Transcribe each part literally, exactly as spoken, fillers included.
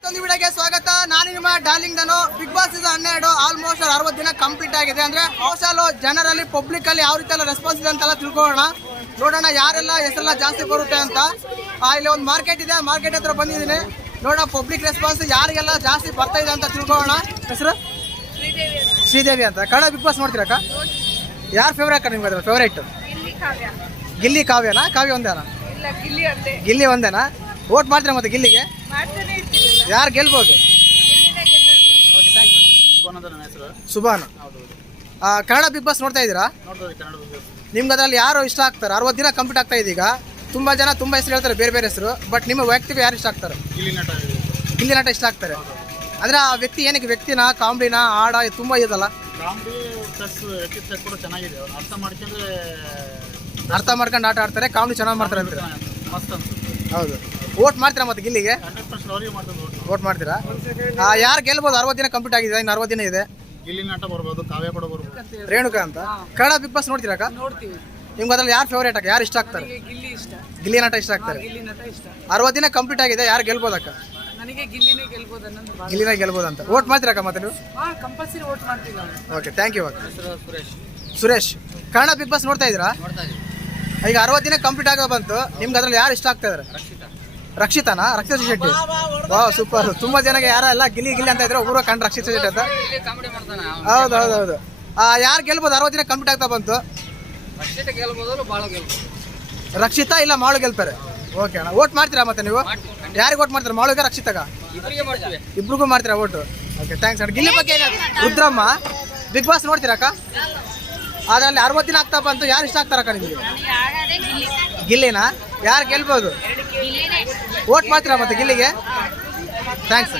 ಮತ್ತೊಂದು ವಿಡಿಯೋಗೆ ಸ್ವಾಗತ. ನಾನು ನಿಮ್ಮ ಡಾರ್ಲಿಂಗ್ ಧನು. ಬಿಗ್ ಬಾಸ್ ಇದು ಹನ್ನೆರಡು ಆಲ್ಮೋಸ್ಟ್ ಅರವತ್ತು ದಿನ ಕಂಪ್ಲೀಟ್ ಆಗಿದೆ. ಅಂದ್ರೆ ಮೋಸ್ಟಲ್ ಜನರಲ್ಲಿ ಪಬ್ಲಿಕ್ ಅಲ್ಲಿ ಯಾವ ರೀತಿ ಎಲ್ಲ ರೆಸ್ಪಾನ್ಸ್ ಇದೆ ಅಂತೆಲ್ಲ ತಿಳ್ಕೊಳ್ಳೋಣ. ನೋಡೋಣ ಯಾರೆಲ್ಲ ಹೆಸರೆಲ್ಲ ಜಾಸ್ತಿ ಬರುತ್ತೆ ಅಂತ. ಇಲ್ಲಿ ಒಂದು ಮಾರ್ಕೆಟ್ ಇದೆ, ಮಾರ್ಕೆಟ್ ಹತ್ರ ಬಂದಿದ್ದೀನಿ. ನೋಡೋಣ ಪಬ್ಲಿಕ್ ರೆಸ್ಪಾನ್ಸ್ ಯಾರಿಗೆಲ್ಲ ಜಾಸ್ತಿ ಬರ್ತಾ ಇದೆ ಅಂತ ತಿಳ್ಕೊಳ್ಳೋಣ. ಹೆಸರು ಶ್ರೀದೇವಿ ಅಂತ. ಕನ್ನಡ ಬಿಗ್ ಬಾಸ್ ನೋಡ್ತೀರಕ್ಕ? ಯಾರು ಫೇವ್ರೇಟ್ ಅಕ್ಕ ನಿಮ್ಗೆ? ಅದ್ರ ಫೇವ್ರೇಟ್ ಗಿಲ್ಲಿ ಕಾವ್ಯನಾ? ಕಾವ್ಯ ಒಂದೇನಾ? ಗಿಲ್ಲಿ ಒಂದೇನಾ? ವೋಟ್ ಮಾಡ್ತೀರಾ ಮತ್ತೆ ಗಿಲ್ಲಿಗೆ? ಯಾರು ಗೆಲ್ಬೋದು? ಸುಬಾನ್. ಕನ್ನಡ ಬಿಗ್ ಬಾಸ್ ನೋಡ್ತಾ ಇದ್ದೀರಾ? ನಿಮ್ಗೆ ಅದರಲ್ಲಿ ಯಾರು ಇಷ್ಟ ಆಗ್ತಾರೆ? ಅರವತ್ತು ದಿನ ಕಂಪ್ಲೀಟ್ ಆಗ್ತಾ ಇದೆ. ಈಗ ತುಂಬಾ ಜನ ತುಂಬಾ ಹೆಸರು ಹೇಳ್ತಾರೆ, ಬೇರೆ ಬೇರೆ ಹೆಸರು. ಬಟ್ ನಿಮ್ಮ ವೈಯಕ್ತಿಕ ಯಾರು ಇಷ್ಟ ಆಗ್ತಾರೆ? ಗಿಲ್ಲಿ ನಟ ಇಷ್ಟ ಆಗ್ತಾರೆ. ಅಂದ್ರೆ ಆ ವ್ಯಕ್ತಿ ಏನಕ್ಕೆ? ವ್ಯಕ್ತಿನ, ಕಾಮಿಡಿನ, ಹಾಡ ತುಂಬಾ ಇದಲ್ಲ. ಅರ್ಥ ಮಾಡ್ಕೊಂಡು ಆಟ ಆಡ್ತಾರೆ, ಕಾಮಿಡಿ ಚೆನ್ನಾಗಿ ಮಾಡ್ತಾರೆ ಅಂತ. ಹೌದು. ವೋಟ್ ಮಾಡ್ತೀರಾ ಮತ್ತೆ ಗಿಲ್ಲಿಗೆ? ವೋಟ್ ಮಾಡ್ತೀರಾ? ಯಾರು ಗೆಲ್ಬೋದು? ಅರವತ್ತು ದಿನ ಕಂಪ್ಲೀಟ್ ಆಗಿದೆ, ಇನ್ನು ಅರವತ್ತು ದಿನ ಇದೆ. ಗಿಲ್ಲಿ ನಟ ಬರ್ಬೋದು, ಕಾವ್ಯ ಕೂಡ ಬರ್ಬೋದು. ರೇಣುಕಾ ಅಂತ. ಕನ್ನಡ ಬಿಗ್ ಬಾಸ್ ನೋಡ್ತೀರಾ? ನೋಡ್ತೀವಿ. ನಿಮ್ಗೆ ಅದ್ರಲ್ಲಿ ಯಾರು ಫೇವ್ರೇಟ್ ಅಕ್ಕ? ಯಾರು ಇಷ್ಟ ಆಗ್ತಾರೆ? ಗಿಲ್ಲಿ ಇಷ್ಟ. ಗಿಲ್ಲಿ ನಟ ಇಷ್ಟ ಆಗ್ತಾರೆ. ಗಿಲ್ಲಿ ನಟ ಇಷ್ಟ. ಅರವತ್ತು ದಿನ ಕಂಪ್ಲೀಟ್ ಆಗಿದೆ, ಯಾರು ಗೆಲ್ಬೋದಕ್ಕ? ನನಗೆ ಗಿಲ್ಲಿನೇ ಗೆಲ್ಬೋದು ಅನ್ನೋದು ಭಾಳ. ಗಿಲ್ಲಿನ ಗೆಲ್ಬೋದು ಅಂತ. ವೋಟ್ ಮಾಡ್ತೀರಕ್ಕ ಮತ್ತೆ ನೀವು? ಹಾ, ಕಂಪಲ್ಸರಿ ವೋಟ್ ಮಾಡ್ತೀವಿ ನಾವು. ಓಕೆ, ಥ್ಯಾಂಕ್ ಯು ಅಕ್ಕ. ಸುರೇಶ್. ಸುರೇಶ್, ಕನ್ನಡ ಬಿಗ್ ಬಾಸ್ ನೋಡ್ತಾ ಇದ್ದೀರಾ? ನೋಡ್ತಾ ಇದೀವಿ. ಈಗ ಅರವತ್ತು ದಿನ ಕಂಪ್ಲೀಟ್ ಆಗೋ ಬಂತು. ನಿಮ್ಗೆ ಅದ್ರಲ್ಲಿ ಯಾರು ಇಷ್ಟ ಆಗ್ತಾ ಇದಾರೆ? ರಕ್ಷಿತಾನಾ? ರಕ್ಷಿತಾ ಶೆಟ್ಟಿ. ವಾ, ಸೂಪರ್. ತುಂಬಾ ಜನಗೆ ಯಾರೆಲ್ಲ ಗಿಲ್ಲಿ ಗಿಲ್ಲಿ ಅಂತ ಇದ್ರೆ ಒಬ್ಬರು ಕಂಡು ರಕ್ಷಿತಾ ಶೆಟ್ಟಿ ಅಂತ. ಹೌದು ಹೌದು ಹೌದು. ಯಾರು ಗೆಲ್ಬೋದು? ಅರವತ್ತು ದಿನ ಕಂಪ್ಲೀಟ್ ಆಗ್ತಾ ಬಂತು. ರಕ್ಷಿತಾ ಇಲ್ಲ ಮಾಳು ಗೆಲ್ತಾರೆ. ಓಕೆ ಅಣ್ಣ. ವೋಟ್ ಮಾಡ್ತೀರಾ ಮತ್ತೆ ನೀವು? ಯಾರಿಗೆ ವೋಟ್ ಮಾಡ್ತೀರಾ? ಮಾಳುಗ, ರಕ್ಷಿತಾಗ? ಇಬ್ರಿಗೂ ಮಾಡ್ತೀರಾ ವೋಟು? ಓಕೆ, ಥ್ಯಾಂಕ್ಸ್ ಅಣ್ಣ. ಗಿಲ್ಲಿ ಬಗ್ಗೆ ರುದ್ರಮ್ಮ ಬಿಗ್ ಬಾಸ್ ನೋಡ್ತೀರಕ್ಕ? ಅದರಲ್ಲಿ ಅರವತ್ತು ದಿನ ಆಗ್ತಾ ಬಂತು. ಯಾರು ಇಷ್ಟ ಆಗ್ತಾರಕ್ಕ ನಿಮಗೆ? ಗಿಲ್ಲಿನಾ? ಯಾರು ಗೆಲ್ಬೋದು? ವೋಟ್ ಮಾಡ್ತೀರಾ ಮತ್ತೆ ಗಿಲ್ಲಿಗೆ? ಥ್ಯಾಂಕ್ಸ್.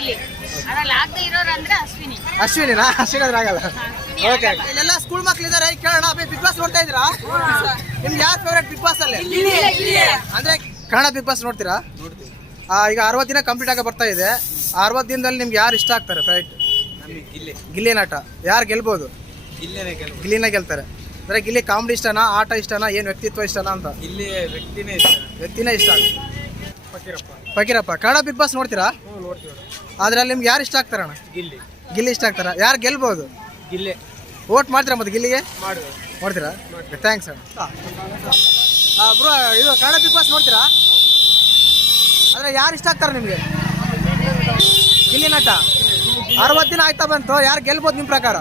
ಅಶ್ವಿನಿನಾ? ಅಶ್ವಿನಿ ಅಂದ್ರೆ ಆಗಲ್ಲ. ಓಕೆ, ಇಲ್ಲೆಲ್ಲ ಸ್ಕೂಲ್ ಮಕ್ಳಿದ್ದಾರೆ, ಕೇಳೋಣ. ಬಿಗ್ ಬಾಸ್ ನೋಡ್ತಾ ಇದ್ದೀರಾ? ನಿಮ್ಗೆ ಯಾರು ಫೇವ್ರೇಟ್ ಬಿಗ್ ಬಾಸ್ ಅಲ್ಲಿ? ಅಂದ್ರೆ ಕನ್ನಡ ಬಿಗ್ ಬಾಸ್ ನೋಡ್ತೀರಾ? ಈಗ ಅರವತ್ತು ದಿನ ಕಂಪ್ಲೀಟ್ ಆಗಿ ಬರ್ತಾ ಇದೆ. ಅರವತ್ತು ದಿನದಲ್ಲಿ ನಿಮ್ಗೆ ಯಾರು ಇಷ್ಟ ಆಗ್ತಾರೆ? ಫೈಟ್ ಗಿಲ್ಲಿ ನಟ. ಯಾರು ಗೆಲ್ಬೋದು? ಗಿಲ್ಲಿನ ಗೆಲ್ತಾರೆ. ಅಂದ್ರೆ ಗಿಲ್ಲಿ ಕಾಮಿಡಿ ಇಷ್ಟನಾ, ಆಟ ಇಷ್ಟನಾ, ಏನು ವ್ಯಕ್ತಿತ್ವ ಇಷ್ಟನಾ ಅಂತ? ಇಲ್ಲಿ ವ್ಯಕ್ತಿನೇ ಇಷ್ಟ. ವ್ಯಕ್ತಿನೇ ಇಷ್ಟ ಆಗುತ್ತೆ. ಫಕೀರಪ್ಪ. ಫಕೀರಪ್ಪ. ಕನ್ನಡ ಬಿಗ್ ಬಾಸ್ ನೋಡ್ತೀರಾ? ಅದ್ರಲ್ಲಿ ನಿಮ್ಗೆ ಯಾರು ಇಷ್ಟ ಆಗ್ತಾರಣ್ಣ? ಗಿಲ್ಲಿ. ಗಿಲ್ಲಿ ಇಷ್ಟ ಆಗ್ತಾರ. ಯಾರು ಗೆಲ್ಬೋದು? ಗಿಲ್ಲಿ. ವೋಟ್ ಮಾಡ್ತೀರಾ ಮತ್ತೆ ಗಿಲ್ಲಿಗೆ? ಮಾಡುವ. ನೋಡ್ತೀರಾ? ಥ್ಯಾಂಕ್ಸ್ ಅಣ್ಣ. ಬ್ರೋ, ಇದು ಕನ್ನಡ ಬಿಗ್ ಬಾಸ್ ನೋಡ್ತೀರಾ? ಅಂದರೆ ಯಾರು ಇಷ್ಟ ಆಗ್ತಾರೆ ನಿಮಗೆ? ಗಿಲ್ಲಿ ನಟ. ಅರವತ್ತು ದಿನ ಆಯ್ತಾ ಬಂತು. ಯಾರು ಗೆಲ್ಬೋದು ನಿಮ್ಮ ಪ್ರಕಾರ?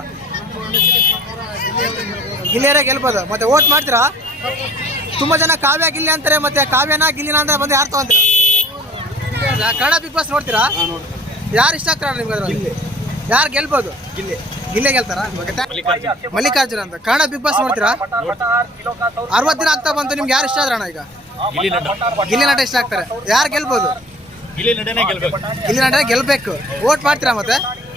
ಗಿಲ್ಲಿಯರೇ ಗೆಲ್ಬೋದು. ಮತ್ತೆ ವೋಟ್ ಮಾಡ್ತೀರಾ? ತುಂಬ ಜನ ಕಾವ್ಯ ಗಿಲ್ಲಿ ಅಂತಾರೆ. ಮತ್ತೆ ಕಾವ್ಯನ ಗಿಲ್ಲಿನ ಅಂದ್ರೆ ಬಂದು ಯಾರು ತಗೊಂತೀರಾ? ಕನ್ನಡ ಬಿಗ್ ಬಾಸ್ ನೋಡ್ತೀರಾ? ಯಾರು ಇಷ್ಟ ಆಗ್ತಾರ ನಿಮ್ಗೆ ಅದ್ರಲ್ಲಿ? ಯಾರು ಗೆಲ್ಬೋದು? ಗಿಲ್ಲಿ. ಗಿಲ್ಲೇ ಗೆಲ್ತಾರ? ಮಲ್ಲಿಕಾರ್ಜುನ ಅಂತ. ಕನ್ನಡ ಬಿಗ್ ಬಾಸ್ ನೋಡ್ತೀರಾ? ಅರವತ್ತು ದಿನ ಆಗ್ತಾ ಬಂತು. ನಿಮ್ಗೆ ಯಾರು ಇಷ್ಟ ಆದ್ರಣ್ಣ ಈಗ? ಗಿಲ್ಲಿ ನಟ ಇಷ್ಟ ಆಗ್ತಾರೆ. ಯಾರು ಗೆಲ್ಬೋದು? ಗಿಲ್ಲಿ ನಟನೆ ಗೆಲ್ಬೇಕು. ಗಿಲ್ಲಿ ನಟನೆ ಗೆಲ್ಬೇಕು. ವೋಟ್ ಮಾಡ್ತೀರಾ ಮತ್ತೆ?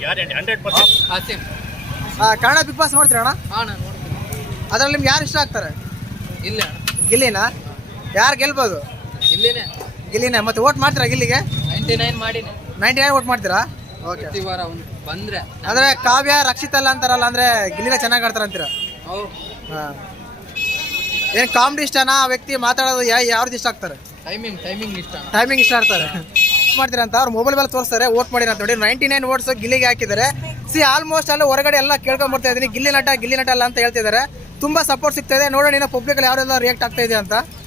ಕನ್ನಡ ಬಿಗ್ ಬಾಸ್ ನೋಡ್ತೀರಾ ಅಣ್ಣ? ಅದ್ರಲ್ಲಿ ನಿಮ್ಗೆ ಯಾರು ಇಷ್ಟ ಆಗ್ತಾರೆ? ಗಿಲ್ಲಿನ. ಯಾರು ಗೆಲ್ಬೋದು? ಗಿಲ್ಲಿನೇ. ಮತ್ತೆ ವೋಟ್ ಮಾಡ್ತೀರಾ ಗಿಲ್ಲಿಗೆ? ನೈಂಟಿ ನೈನ್ ಮಾಡಿ ನೈಂಟಿ ನೈನ್ ವೋಟ್ ಮಾಡ್ತೀರಾ? ಓಕೆ. ಬಂದ್ರೆ ಅಂದ್ರೆ ಕಾವ್ಯ, ರಕ್ಷಿತ್ ಎಲ್ಲ ಅಂತಾರಲ್ಲ, ಅಂದ್ರೆ ಗಿಲ್ಲಿನ ಚೆನ್ನಾಗಿ ಆಡ್ತಾರ ಅಂತೀರಾ? ಹಾಂ. ಏನು ಕಾಮಿಡಿ ಇಷ್ಟನಾ, ವ್ಯಕ್ತಿ ಮಾತಾಡೋದು ಯಾವ ರೀತಿ ಇಷ್ಟ ಆಗ್ತಾರೆ? ಟೈಮಿಂಗ್ ಟೈಮಿಂಗ್ ಇಷ್ಟ. ಟೈಮಿಂಗ್ ಇಷ್ಟ ಆಗ್ತಾರೆ. ಮಾಡ್ತೀರಾ ಅಂತ ಅವ್ರು ಮೊಬೈಲ್ ಮೇಲೆ ತೋರಿಸ್ತಾರೆ. ವೋಟ್ ಮಾಡಿರ ಅಂತ ನೋಡಿ. ನೈಂಟಿ ನೈನ್ ವೋಟ್ಸ್ ಗಿಲ್ಲಿಗೆ ಹಾಕಿದ್ದಾರೆ. ಸಿ ಆಲ್ಮೋಸ್ಟ್ ಅಲ್ಲಿ ಹೊರಗಡೆ ಎಲ್ಲ ಕೇಳ್ಕೊಂಡ್ ಬರ್ತಾ ಇದ್ದೀನಿ, ಗಿಲ್ಲಿ ನಟ ಗಿಲ್ಲಿ ನಟ ಅಲ್ಲ ಅಂತ ಹೇಳ್ತಿದ್ದಾರೆ. ತುಂಬಾ ಸಪೋರ್ಟ್ ಸಿಗ್ತಾ ಇದೆ. ನೋಡೋಣ ಇನ್ನು ಪಬ್ಲಿಕ್ ಯಾರೆಲ್ಲ ರಿಯಾಕ್ಟ್ ಆಗ್ತಾ ಇದೆ ಅಂತ.